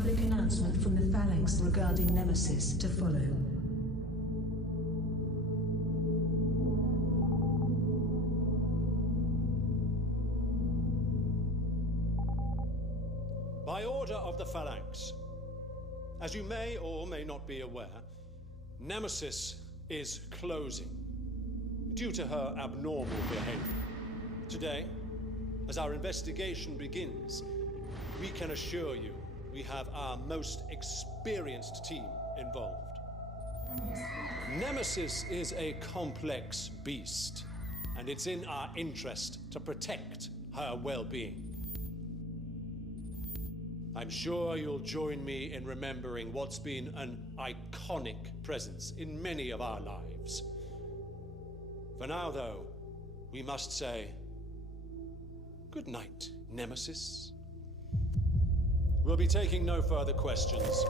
public announcement from the Phalanx regarding Nemesis to follow. By order of the Phalanx, as you may or may not be aware, Nemesis is closing due to her abnormal behavior. Today, as our investigation begins, we can assure you we have our most experienced team involved. Nemesis is a complex beast, and it's in our interest to protect her well-being. I'm sure you'll join me in remembering what's been an iconic presence in many of our lives. For now, though, we must say, good night, Nemesis. We'll be taking no further questions.